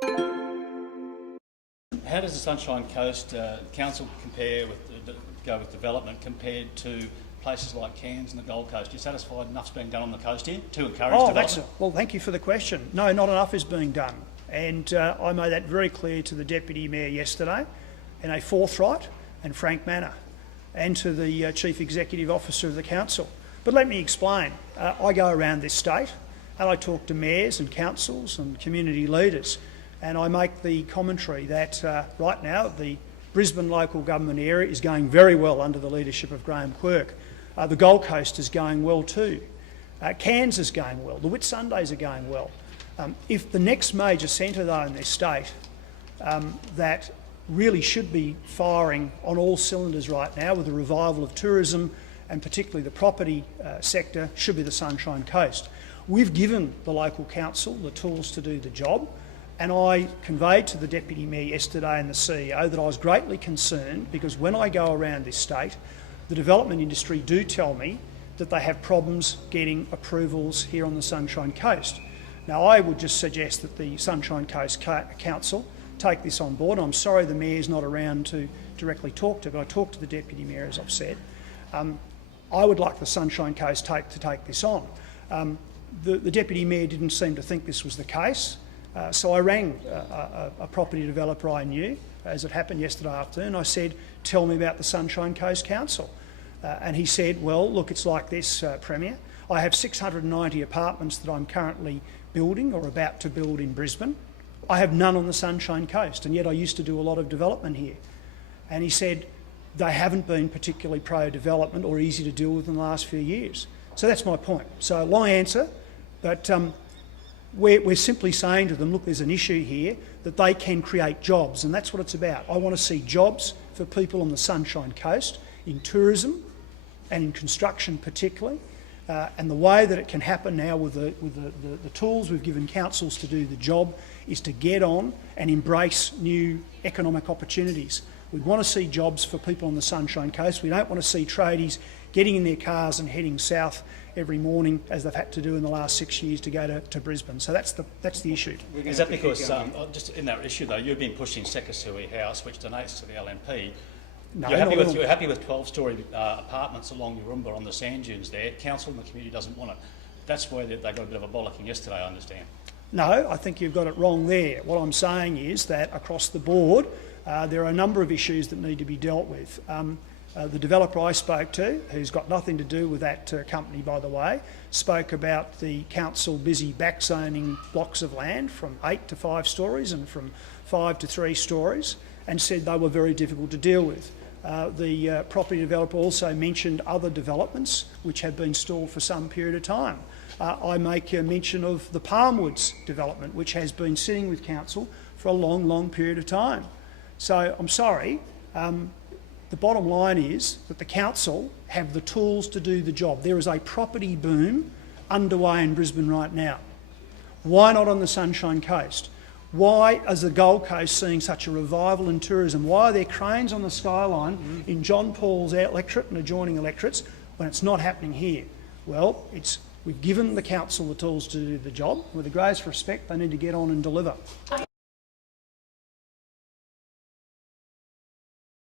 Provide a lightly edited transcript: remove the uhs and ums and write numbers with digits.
How does the Sunshine Coast Council go with development compared to places like Cairns and the Gold Coast? Are you satisfied enough's being done on the coast here to encourage development? Well, thank you for the question. No, not enough is being done. And I made that very clear to the Deputy Mayor yesterday in a forthright and frank manner, and to the Chief Executive Officer of the Council. But let me explain. I go around this state and I talk to mayors and councils and community leaders, and I make the commentary that right now the Brisbane local government area is going very well under the leadership of Graham Quirk. The Gold Coast is going well too. Cairns is going well. The Whitsundays are going well. If the next major centre though in this state that really should be firing on all cylinders right now with the revival of tourism and particularly the property sector should be the Sunshine Coast. We've given the local council the tools to do the job, and I conveyed to the Deputy Mayor yesterday and the CEO that I was greatly concerned because when I go around this state, the development industry do tell me that they have problems getting approvals here on the Sunshine Coast. Now, I would just suggest that the Sunshine Coast Council take this on board. I'm sorry the Mayor's not around to directly talk to, but I talked to the Deputy Mayor, as I've said. I would like the Sunshine Coast to take this on. The Deputy Mayor didn't seem to think this was the case, so I rang a property developer I knew, as it happened yesterday afternoon. I said, tell me about the Sunshine Coast Council. And he said, well, look, it's like this, Premier. I have 690 apartments that I'm currently building or about to build in Brisbane. I have none on the Sunshine Coast, and yet I used to do a lot of development here. And he said they haven't been particularly pro-development or easy to deal with in the last few years. So that's my point. So long answer, but we're simply saying to them, look, there's an issue here that they can create jobs, and that's what it's about. I want to see jobs for people on the Sunshine Coast in tourism and in construction particularly. And the way that it can happen now with the tools we've given councils to do the job is to get on and embrace new economic opportunities. We want to see jobs for people on the Sunshine Coast. We don't want to see tradies getting in their cars and heading south every morning, as they've had to do in the last 6 years, to go to Brisbane. So that's the issue. Is that because, just in that issue though, you've been pushing Sekasui House, which donates to the LNP. No, you're happy with 12-storey apartments along Yoorumba on the sand dunes there. Council and the community doesn't want it. That's where they got a bit of a bollocking yesterday, I understand. No, I think you've got it wrong there. What I'm saying is that across the board, there are a number of issues that need to be dealt with. The developer I spoke to, who's got nothing to do with that company, by the way, spoke about the council busy backzoning blocks of land from 8 to 5 storeys and from 5 to 3 storeys, and said they were very difficult to deal with. The property developer also mentioned other developments which have been stalled for some period of time. I make a mention of the Palmwoods development, which has been sitting with council for a long, long period of time. So I'm sorry, the bottom line is that the council have the tools to do the job. There is a property boom underway in Brisbane right now. Why not on the Sunshine Coast? Why is the Gold Coast seeing such a revival in tourism? Why are there cranes on the skyline in John Paul's electorate and adjoining electorates when it's not happening here? Well, we've given the council the tools to do the job. With the greatest respect, they need to get on and deliver.